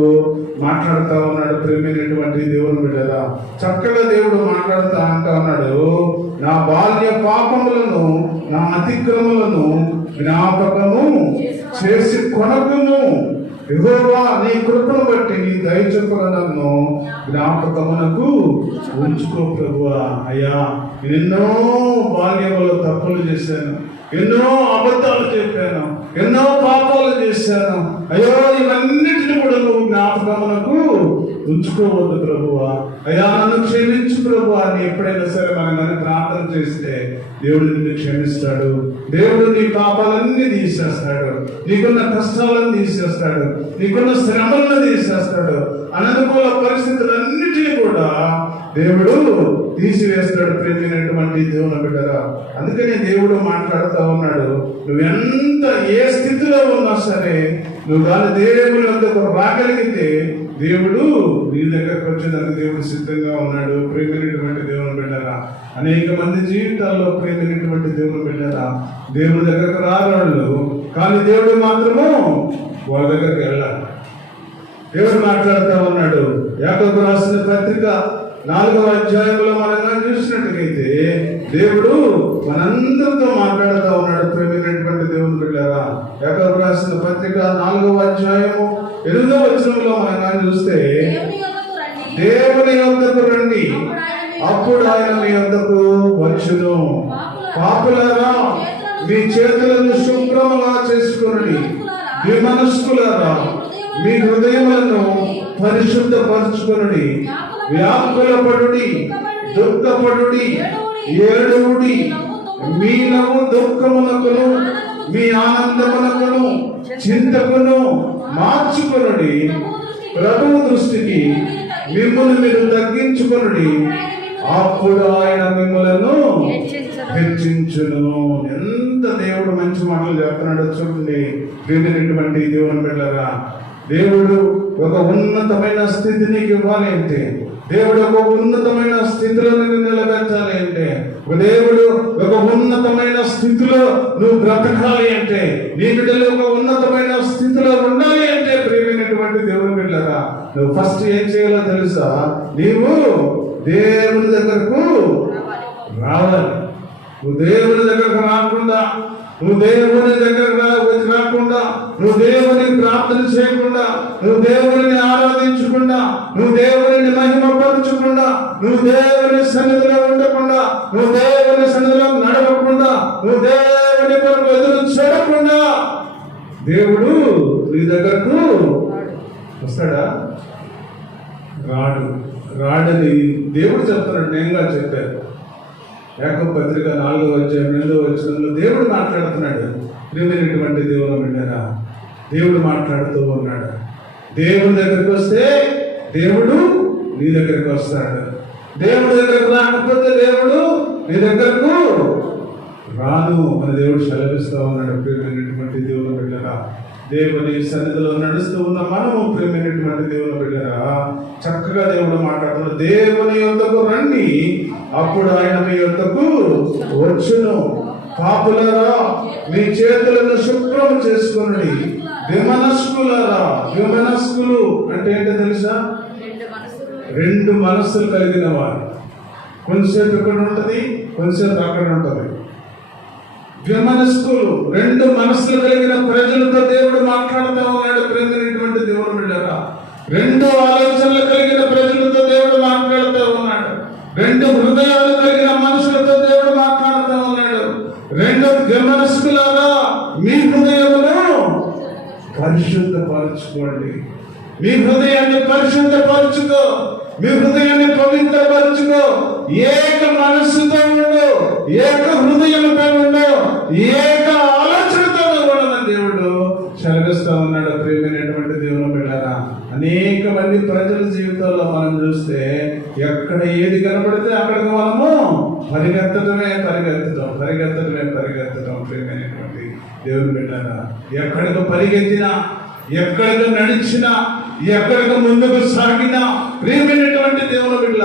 మాట్లాడుతూ ఉన్నాడు. ప్రియమైనటువంటి దేవుని బిడ్డలారా, చక్కగా దేవుడు మాట్లాడుతూ అంటా ఉన్నాడు, నా బాల్య పాపములను, నా అతిక్రమములను జ్ఞాపకము చేసి కొనకుము. యెహోవా నీ కృపను బట్టి నీ దయ చొప్పున నన్ను జ్ఞాపకమునకు ఉంచుకో ప్రభువా. అయ్యా ఎన్నో బాల్యములో తప్పులు చేశాను, ఎన్నో అబద్ధాలు చెప్పాను, ఎన్నో పాపాలు చేశాను, అయ్యో ఇవన్నిటిని కూడా నువ్వు జ్ఞాపకమునకు ఉంచుకోవద్దు ప్రభువా, అయ్యా నన్ను క్షమించు ప్రభువా అని ఎప్పుడైనా సరే మనం ప్రార్థన చేస్తే దేవుడు నిన్ను క్షమిస్తాడు. దేవుడు నీ పాపాలన్నీ తీసేస్తాడు, నీకున్న కష్టాలను తీసేస్తాడు, నీకున్న శ్రమలను తీసేస్తాడు. అననుకూల పరిస్థితులన్నిటినీ కూడా దేవుడు తీసివేస్తాడు. ప్రేమైనటువంటి దేవుని బిడ్డరా, అందుకని దేవుడు మాట్లాడుతూ ఉన్నాడు, నువ్వెంత ఏ స్థితిలో ఉన్నా సరే నువ్వు కానీ దేవుని వద్దకు రాగలిగితే దేవుడు నీ దగ్గరకు వచ్చేదానికి దేవుడు సిద్ధంగా ఉన్నాడు. ప్రేమైనటువంటి దేవుని బిడ్డరా, అనేక మంది జీవితాల్లో ప్రేమైనటువంటి దేవుని బిడ్డరా దేవుడి దగ్గరకు రావాళ్ళు, కానీ దేవుడు మాత్రము వాళ్ళ దగ్గరికి వెళ్ళాలి. దేవుడు మాట్లాడుతూ ఉన్నాడు. యాకోబు రాసిన పత్రిక 4వ అధ్యాయంలో మనం చూసినట్టుగైతే దేవుడు మనందరితో మాట్లాడుతూ ఉన్నాడు. ప్రేమైనటువంటి దేవుని బిడ్డరా, యాకోబు రాసిన పత్రిక 4వ అధ్యాయము 8వ వచనంలో మనం చూస్తే, దేవుని యొద్దకు రండి, అప్పుడు ఆయన మీ యొద్దకు వచ్చును. పాపులారా, మీ చేతులను శుభ్రముగా చేసుకొనుడి. విమనస్కులారా, మీ హృదయములను పరిశుద్ధపరచుకొనుడి. వ్యాకులపడుడి, దుఃఖపడుడి, ఏడువుడి. మీ నవ్వు దుఃఖమునకును మీ ఆనందమునకును చింతకును మార్చుకొనుడి. ప్రభువు దృష్టికి మిమ్మల్ని మీరు తగ్గించుకొనుడి, అప్పుడు ఆయన మిమ్మలను హెచ్చించును. ఎంత దేవుడు మంచి మాటలు చెప్తున్నాడో చూడండి. ప్రియమైనటువంటి దేవుని బిడ్డలారా, దేవుడు ఒక ఉన్నతమైన స్థితి నీకు ఇవ్వాలి అంటే, దేవుడు ఒక ఉన్నతమైన స్థితిలో నిన్ను నిలబెట్టాలి అంటే, దేవుడు ఒక ఉన్నతమైన స్థితిలో నువ్వు బ్రతకాలి అంటే, నీ బిడ్డలు ఒక ఉన్నతమైన స్థితిలో ఉండాలి అంటే, ప్రియమైనటువంటి దేవుని బిడ్డలారా, నువ్వు ఫస్ట్ ఏం చేయాలో తెలుసా? నీవు దేవుని దగ్గరకు రావాలి. నువ్వు దేవుని దగ్గరకు రాకుండా, నువ్వు దేవుని దగ్గరకు రాకుండా, నువ్వు దేవుని ప్రార్థన చేయకుండా, నువ్వు దేవుని ఆరాధించకుండా, నువ్వు దేవుని మహిమపరచకుండా, నువ్వు దేవుని సన్నిధిలో ఉండకుండా, నువ్వు దేవుని సన్నిధిలో నడవకుండా, నువ్వు దేవుని కొరకు ఎదురు చూడకుండా దేవుడు నీ దగ్గరకు వస్తాడా? రాడని దేవుడు చెప్తున్నాడు. నేనుగా చెప్పాను. యాకోబు పత్రిక 4వ అధ్యాయం 8వ వచనంలో దేవుడు మాట్లాడుతున్నాడు. ప్రియమైనటువంటి దేవుని బిడ్డరా, దేవుడు మాట్లాడుతూ ఉన్నాడు. దేవుడి దగ్గరికి వస్తే దేవుడు నీ దగ్గరికి వస్తాడు. దేవుడి దగ్గరకు రాకపోతే దేవుడు నీ దగ్గరకు రాను అని దేవుడు సెలవిస్తూ ఉన్నాడు. ప్రియమైనటువంటి దేవుని బిడ్డరా, దేవుని సన్నిధిలో నడుస్తూ ఉన్న మనము ప్రియమైనటువంటి దేవుని బిడ్డరా, చక్కగా దేవుడు మాట్లాడుతున్నాడు. దేవుని యొద్దకు రండి, అప్పుడు ఆయన మీ యొద్దకు వచ్చును. పాపులారా, మీ చేతులను శుభ్రం చేసుకొనుడి. విమనస్కులారా, విమనస్కులు అంటే ఏంటో తెలుసా? రెండు మనస్సులు కలిగిన వారు. కొంచెంసేపు ఇక్కడ ఉంటుంది, కొంచెంసేపు అక్కడ ఉంటుంది. విమనస్కులు, రెండు మనస్సులు కలిగిన ప్రజలతో దేవుడు మాట్లాడుతూ ఉన్నాడు. ప్రేమైనటువంటి దేవుడు బిడ్డరా, రెండు ఆలోచనలు కలిగిన ప్రజలతో దేవుడు మాట్లాడుతూ ఉన్నాడు. రెండు హృదయాలు కలిగిన మనుషులతో దేవుడు మాట్లాడుతూ ఉన్నాడు. రెండు విమనస్కులారా, మీ హృదయమును పరిశుద్ధపరచుకోండి. మీ హృదయాన్ని పరిశుద్ధపరచుకో, మీ హృదయాన్ని పవిత్రపరచుకో. ఏక మనస్సుతో ఉండు, ఏక హృదయంతో ఉండు, ఏక ఆలోచనతో ఉండదని దేవుడు సెలవిస్తూ ఉన్నాడు. ప్రియమైనటువంటి దేవుని బిడ్డలారా, అనేక మంది ప్రజల జీవితాల్లో మనం చూస్తే ఎక్కడ ఏది కనపడితే అక్కడికి మనము పరిగెత్తడమే. ప్రియమైనటువంటి దేవుని బిడ్డలారా, ఎక్కడికి పరిగెత్తినా, ఎక్కడికి నడిచినా, ఎక్కడికి ముందుకు సాగినా, ప్రియమైనటువంటి దేవుని బిడ్డ,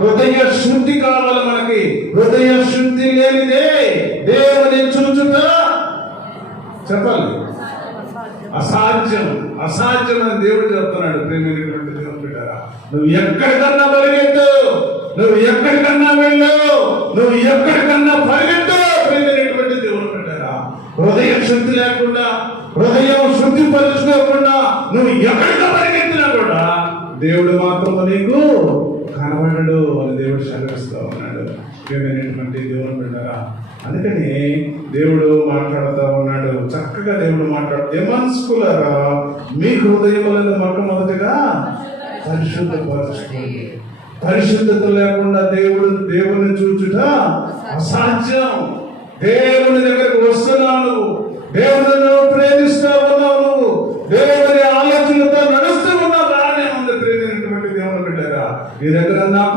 హృదయ శుద్ధి కావాలి మనకి. హృదయ శుద్ధి లేనిదే దేవుని చూచుట చెప్పాలి అసాధ్యం అని దేవుడు చెప్తున్నాడు. ప్రియమైనటువంటి దేవుని బిడ్డలారా, నువ్వు ఎక్కడికన్నా పరిగెత్తు, నువ్వు ఎక్కడికన్నా వెళ్ళు, నువ్వు ఎక్కడికన్నా పరిగెత్తు. ప్రియమైనటువంటి దేవుని బిడ్డలారా, హృదయ శుద్ధి లేకుండా, హృదయం శుద్ధి పరుచుకోకుండా నువ్వు ఎక్కడికి పరిగెత్తినా కూడా దేవుడు మాత్రం నీకు కనబడడు అని దేవుడు సెలవిస్తూ ఉన్నాడు. ప్రియమైనటువంటి దేవుని బిడ్డలారా, అందుకని దేవుడు మాట్లాడుతూ ఉన్నాడు. చక్కగా దేవుడు విమనస్కులారా, మీ హృదయములను మొట్టమొదటిగా పరిశుద్ధపరచుకోండి. పరిశుద్ధత లేకుండా దేవుని చూచుట అసాధ్యం. దేవుని దగ్గరకు వస్తున్నావు, దేవుని ప్రేమిస్తూ ఉన్నావు, నువ్వు దేవుని ఆలోచనతో నడుస్తూ ఉన్నావు, బాగానే ఉంది.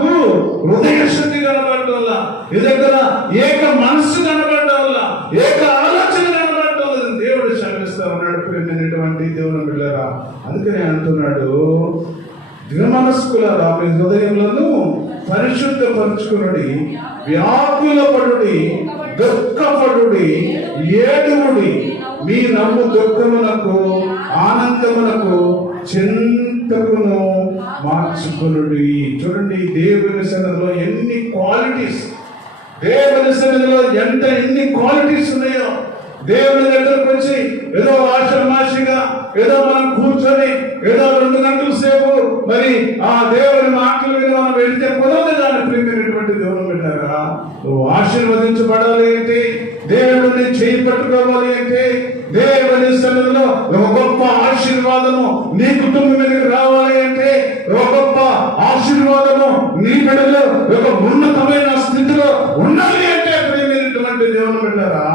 నాకు హృదయ శుద్ధి కనబడటం వల్ల, నీ దగ్గర ఏక మనస్సు కనబడటం వల్ల, ఏక ఆలోచన కనబడటం వల్ల దేవుడు క్షమిస్తా ఉన్నాడు. ప్రేమైనటువంటి దేవుని బిడ్డలారా, అందుకనే అంటున్నాడు, ద్విమనస్కులారా మీ హృదయములను పరిశుద్ధపరచుకునుడి, వ్యాకులపడుడి, దుఃఖపడుడి, ఏడువుడి, మీ నవ్వు దుఃఖమునకు ఆనందమునకు చింతకును మార్చుకునుడి. చూడండి, దేవుని సన్నిధిలో ఎన్ని క్వాలిటీస్, దేవుని సన్నిధిలో ఎన్ని క్వాలిటీస్ ఉన్నాయో. దేవుని దగ్గరకు వచ్చి ఏదో ఆషమాషిగా ఏదో మనం కూర్చొని ఏదో 2 గంటల సేపు మరి ఆ దేవుని మాటల మీద మనం వెళ్తే కుదరదు. కానీ ప్రియమైనటువంటి దేవుని బిడ్డలారా, నువ్వు ఆశీర్వదించబడాలి అంటే, దేవుడిని చేయి పట్టుకోవాలి అంటే, దేవుని సన్నిధిలో ఒక గొప్ప ఆశీర్వాదము నీ కుటుంబం మీదకి రావాలి అంటే, ఒక గొప్ప ఆశీర్వాదము నీ బిడ్డలో ఒక ఉన్నతమైన స్థితిలో ఉండాలి అంటే, ప్రియమైనటువంటి దేవుని బిడ్డలారా,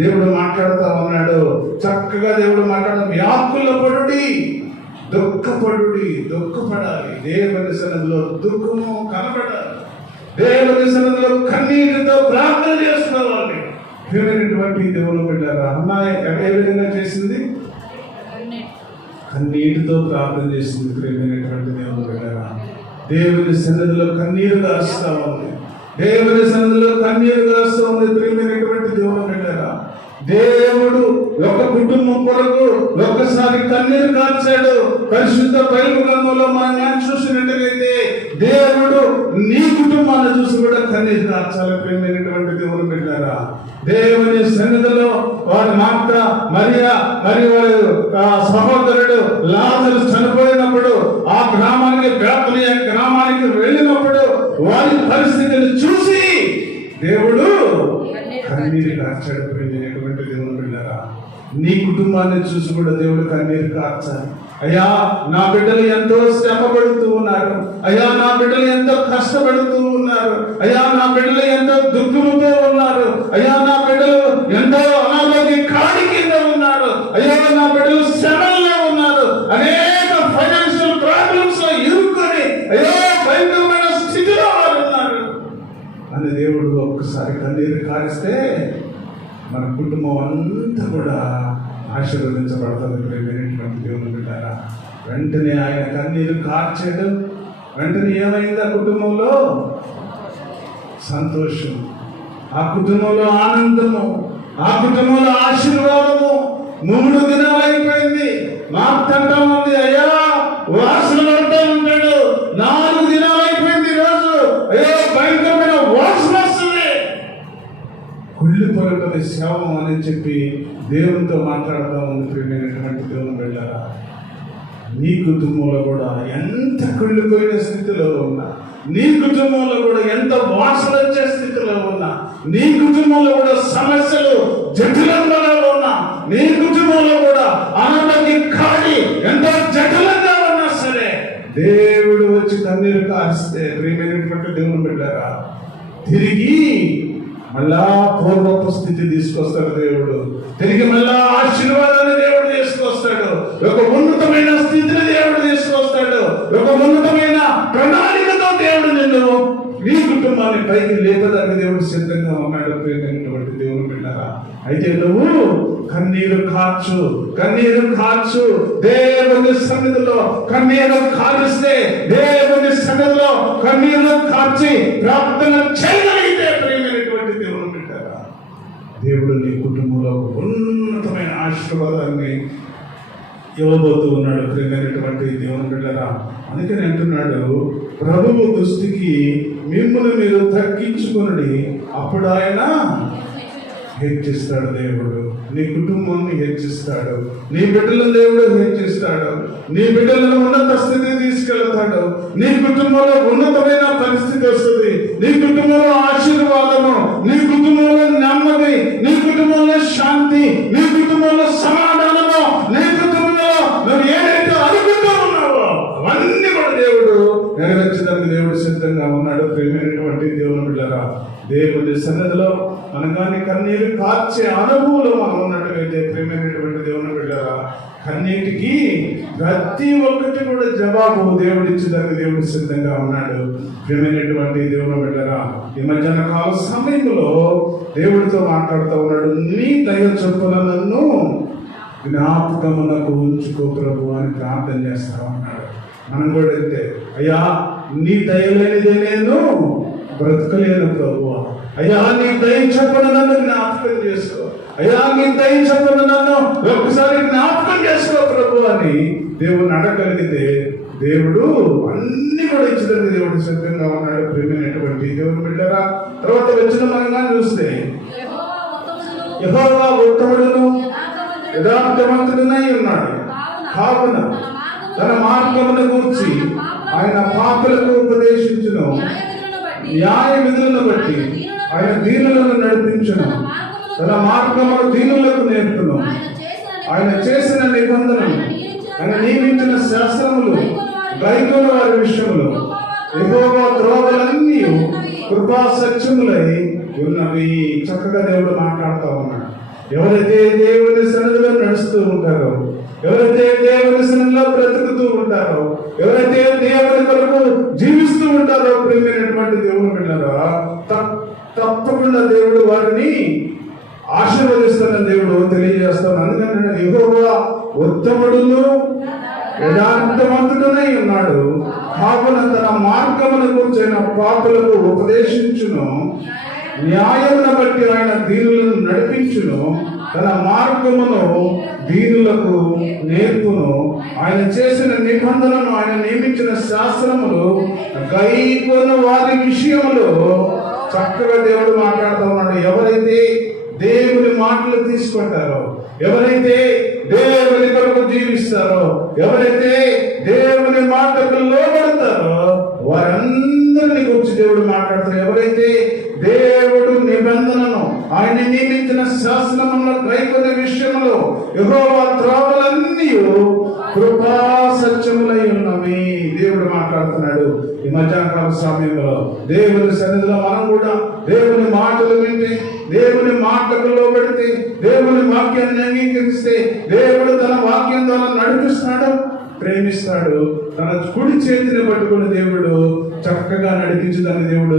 దేవుడు మాట్లాడుతూ ఉన్నాడు. చక్కగా దేవుడు మాట్లాడుతూ, వ్యాకులపడుడి, దుఃఖపడాలి. దేవుని సన్నిధిలో దుఃఖము కనబడాలి, దేవుని సన్నిధిలో కన్నీటితో ప్రార్థన చేసుకోవాలి. ప్రియమైనటువంటి దేవుని బిడ్డలారా, అమ్మాయి ఏ విధంగా చేసింది? కన్నీటితో ప్రార్థన చేసింది. ప్రియమైనటువంటి దేవుని బిడ్డలారా, దేవుని సన్నిధిలో కన్నీరు కారుస్తా ఉంది, దేవుని సన్నిధిలో కన్నీరు కారుస్తా ఉంది. ప్రియమైనటువంటి దేవుని బిడ్డలారా, దేవుడు ఒక కుటుంబం కొరకు ఒక్కసారి కన్నీరు కార్చాడు. పరిశుద్ధ బైబిల్ గ్రంథంలో మనం చూసినట్లయితే దేవుడు నీ కుటుంబాన్ని చూసి కూడా కన్నీరు కార్చాలి. ప్రియమైనటువంటి దేవుని బిడ్డలారా, దేవుని సన్నిధిలో వారి మాత మరియా మరి వారి సహోదరుడు లాజరు చనిపోయినప్పుడు ఆ గ్రామానికి బేతనియ గ్రామానికి వెళ్ళినప్పుడు వారి పరిస్థితిని చూసి దేవుడు కన్నీరు కార్చాడు. ప్రియమైనటువంటి దేవుని బిడ్డలారా, నీ కుటుంబాన్ని చూసి కూడా దేవుడు కన్నీరు కార్చాలి. అయ్యా, నా బిడ్డలు ఎంతో శ్రమ పడుతూ ఉన్నారు, అయ్యా నా బిడ్డలు ఎంతో కష్టపడుతూ ఉన్నారు, అయ్యా నా బిడ్డలు ఎంతో దుఃఖముతో ఉన్నారు, అయ్యా నా బిడ్డలు ఎంతో అనారోగ్య కాడి కింద ఉన్నారు, అయ్యా నా బిడ్డలు శ్రమల్లో ఉన్నారు, అనేక ఫైనాన్షియల్ ప్రాబ్లమ్స్ లో ఇరుక్కొని అయ్యో భయంకరమైన స్థితిలో వారు ఉన్నారు అని దేవుడు ఒక్కసారి కన్నీరు కారిస్తే మన కుటుంబం అంతా కూడా ఆశీర్వదించబడతారు. ప్రియమైనటువంటి దేవుని బిడ్డలారా, వెంటనే ఆయన కన్నీరు కార్చేయడం, వెంటనే ఏమైంది? ఆ కుటుంబంలో సంతోషం, ఆ కుటుంబంలో ఆనందము, ఆ కుటుంబంలో ఆశీర్వాదము. 3 దినాలు అయిపోయింది. మాకంటా ఉంది, అయ్యా వాసన పడుతూ ఉంటాడు. 4 దినాలు అయిపోయింది. ఈరోజు అయ్యో భయంకరమైన వాసన వస్తుంది, కుళ్ళిపోయటం శవం అని చెప్పి దేవునితో మాట్లాడుతూ ఉంది. ప్రియమైనటువంటి దేవుని బిడ్డలారా, నీ కుటుంబంలో కూడా ఎంత కుళ్ళిపోయిన స్థితిలో ఉన్నా, నీ కుటుంబంలో కూడా ఎంత వాసన వచ్చే స్థితిలో ఉన్నా, నీ కుటుంబంలో కూడా సమస్యలు జటిలంగా ఉన్నా, నీ కుటుంబంలో కూడా అనారోగ్య కాడి ఎంతో జటిలంగా ఉన్నా సరే, దేవుడు వచ్చి కన్నీరు కారిస్తే ప్రియమైనటువంటి దేవుని బిడ్డలారా, తిరిగి మళ్ళా పూర్వపు స్థితి తీసుకొస్తాడు దేవుడు. తిరిగి మళ్ళా ఆశీర్వాదాన్ని దేవుడు తీసుకొస్తాడు. ఒక ఉన్నతమైన స్థితిని దేవుడు తీసుకొస్తాడు. ఒక ఉన్నతమైన ప్రణాళికతో దేవుడు నిన్ను, నీ కుటుంబాన్ని పైకి లేపడానికి దేవుడు సిద్ధంగా ఉన్నాడు. ప్రియమైనటువంటి దేవుని బిడ్డలారా, అయితే నువ్వు కన్నీరు కార్చు. దేవుని సన్నిధిలో కన్నీరు కారిస్తే, దేవుని సన్నిధిలో కన్నీరు కార్చి ప్రార్థన చేయగలిగితే ప్రియమైనటువంటి దేవుని బిడ్డలారా, దేవుడు నీ కుటుంబంలో ఉన్నతమైన ఆశీర్వాదాన్ని ఇవ్వబోతూ ఉన్నాడు. ప్రియమైనటువంటి దేవుని బిడ్డలారా, అందుకని అంటున్నాడు, ప్రభువు దృష్టికి మిమ్మల్ని మీరు తగ్గించుకుని అప్పుడు ఆయన హెచ్చిస్తాడు. దేవుడు నీ కుటుంబాన్ని హెచ్చిస్తాడు, నీ బిడ్డలను దేవుడు హెచ్చిస్తాడు, నీ బిడ్డలను ఉన్నత స్థితికి తీసుకెళ్తాడు, నీ కుటుంబంలో ఉన్నతమైన పరిస్థితి వస్తుంది, నీ కుటుంబంలో ఆశీర్వాదము, నీ కుటుంబంలో నెమ్మది, నీ కుటుంబంలో శాంతి, నీ కుటుంబంలో సమాధానము, నీ కుటుంబంలో నువ్వు ఏదైతే అనుకుంటూ ఉన్నావో అవన్నీ కూడా దేవుడు నెరవేర్చడానికి దేవుడు సిద్ధంగా ఉన్నాడు. ప్రేమైనటువంటి దేవుని బిడ్డలారా, దేవుని సన్నిధిలో మనం కానీ కన్నీరు కార్చే అనుభవంలో మనం ఉన్నట్టుగైతే ప్రేమైనటువంటి దేవుని బిడ్డలారా, కన్నీటికి ప్రతి ఒక్కటి కూడా జవాబు దేవుడు ఇచ్చేదానికి దేవుడు సిద్ధంగా ఉన్నాడు. ప్రేమైనటువంటి దేవుని బిడ్డలారా, ఈ మధ్యాహ్న కాల సమయంలో దేవుడితో మాట్లాడుతూ ఉన్నాడు. నీ దయ చొప్పున నన్ను జ్ఞాపకమునకు ఉంచుకో ప్రభు అని ప్రార్థన చేస్తా ఉన్నాడు. మనం కూడా అయితే, అయ్యా నీ దయలేనిదే నేను బ్రతకలేను ప్రభు, అయ్యా నీ దయ చొప్పున నన్ను జ్ఞాపకం చేసుకో, అయ్యా నీ దయ చొప్పున నన్ను ఒక్కసారి జ్ఞాపకం చేసుకో ప్రభు అని దేవుని అడగలిగితే దేవుడు అన్ని కూడా ఇచ్చడానికి దేవుడు సిద్ధంగా ఉన్నాడు. ప్రేమైనటువంటి దేవుని బిడ్డలారా, తర్వాత వచ్చిన మనగా చూస్తే యెహోవా ఉత్తముడును యథార్థవంతుడునై ఉన్నాడు, కావున తన మార్గమును గూర్చి ఆయన పాపులకు ఉపదేశించును, న్యాయ విధులను బట్టి ఆయన దీనులను నడిపించును, తన మార్గమును దీనులకు నేర్పును, ఆయన చేసిన నిబంధనలు ఆయన నియమించిన శాస్త్రములు గైకొన్న వారి విషయములు యెహోవా త్రోవలన్నీ కృపా సత్యములై ఉన్నవి. చక్కగా దేవుడు మాట్లాడుతూ ఉన్నాడు. ఎవరైతే దేవుని సన్నిధిలో నడుస్తూ ఉంటారో, ఎవరైతే దేవుని సన్నిధిలో బ్రతుకుతూ ఉంటారో, ఎవరైతే దేవుని కొరకు జీవిస్తూ ఉంటారో ప్రేమైనటువంటి దేవుని బిడ్డలారా, తప్పకుండా దేవుడు వారిని ఆశీర్వదిస్తున్న దేవుడు తెలియజేస్తాను. అందుకంటే యెహోవా ఉత్తముడును యథార్థవంతుడునై ఉన్నాడు, కావున తన మార్గమును కూర్చొని పాపులకు ఉపదేశించును, న్యాయమును బట్టి ఆయన దీనులను నడిపించును, తన మార్గమును దీనులకు నేర్పును, ఆయన చేసిన నిబంధనను ఆయన నియమించిన శాస్త్రములు గైకొన్న వారి విషయములో చక్కగా దేవుడు మాట్లాడుతూ ఉన్నాడు. ఎవరైతే దేవుని మాటలు తీసుకుంటారో, ఎవరైతే దేవుని కొరకు జీవిస్తారో, ఎవరైతే దేవుని మాటకు లోబడతారో వారందరినీ గురించి దేవుడు మాట్లాడతారు. ఎవరైతే దేవుడు నిబంధనను ఆయన నియమించిన శాసనములను గైకొనే విషయంలో యెహోవా త్రోవలన్నీ కృపా సత్యములై ఉన్నవి దేవుడు మాట్లాడుతున్నాడు. ఈ మధ్యాహ్నకాల సమయంలో దేవుని సన్నిధిలో మనం కూడా దేవుని మాటలు వింటే, దేవుని మాటకు లోబడితే, దేవుని వాక్యాన్ని అంగీకరిస్తే దేవుడు తన వాక్యం ద్వారా నడిపిస్తాడు, ప్రేమిస్తాడు. తన కుడి చేతిని పట్టుకుని దేవుడు చక్కగా నడిపించదని దేవుడు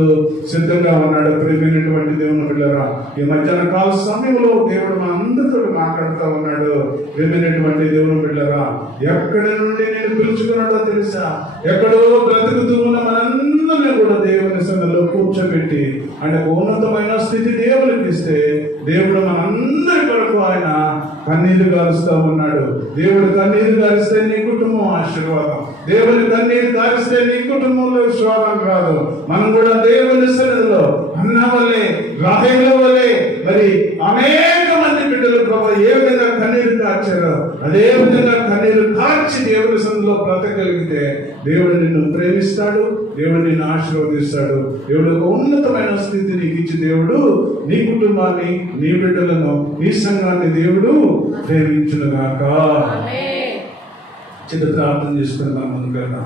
సిద్ధంగా ఉన్నాడు. ప్రేమైనటువంటి దేవుని బిడ్డలారా, ఈ మధ్యాహ్న కాల సమయంలో దేవుడు మన అందరితో మాట్లాడుతూ ఉన్నాడు. ప్రేమైనటువంటి దేవుని బిడ్డలారా, ఎక్కడి నుండి నేను పిలుచుకున్నాడో తెలుసా? ఎక్కడో బ్రతుకుతూ ఉన్న మనందరినీ కూడా దేవుని సన్నిధిలో కూర్చోబెట్టి ఆయనకు ఉన్నతమైన స్థితి దేవునికి ఇస్తే దేవుడు మనందరి కొరకు ఆయన కన్నీరు గారుస్తూ ఉన్నాడు. దేవుడు కన్నీరు గారిస్తే నీ కుటుంబం ఆశీర్వాదం, దేవుని కన్నీరు గారిస్తే నీ కుటుంబంలో శోభం కాదు. మనం కూడా దేవుని సన్నిధిలో అన్న వల్లే, రాహేల వల్లే మరి అనేక మంది బిడ్డలు ప్రభు ఏ విధంగా కన్నీరు కార్చారో అదే విధంగా కన్నీరు కార్చి దేవుని సన్నిధిలో బ్రతకగలిగితే దేవుడు నిన్ను ప్రేమిస్తాడు, దేవుడు నిన్ను ఆశీర్వదిస్తాడు. దేవుడు ఒక ఉన్నతమైన స్థితి నీకు ఇచ్చి దేవుడు నీ కుటుంబాన్ని, నీ బిడ్డలను, నీ సంఘాన్ని దేవుడు ప్రేమించునుగాక. చిన్న ప్రార్థన చేసుకుని మనం ముందుకు వెళ్దాం.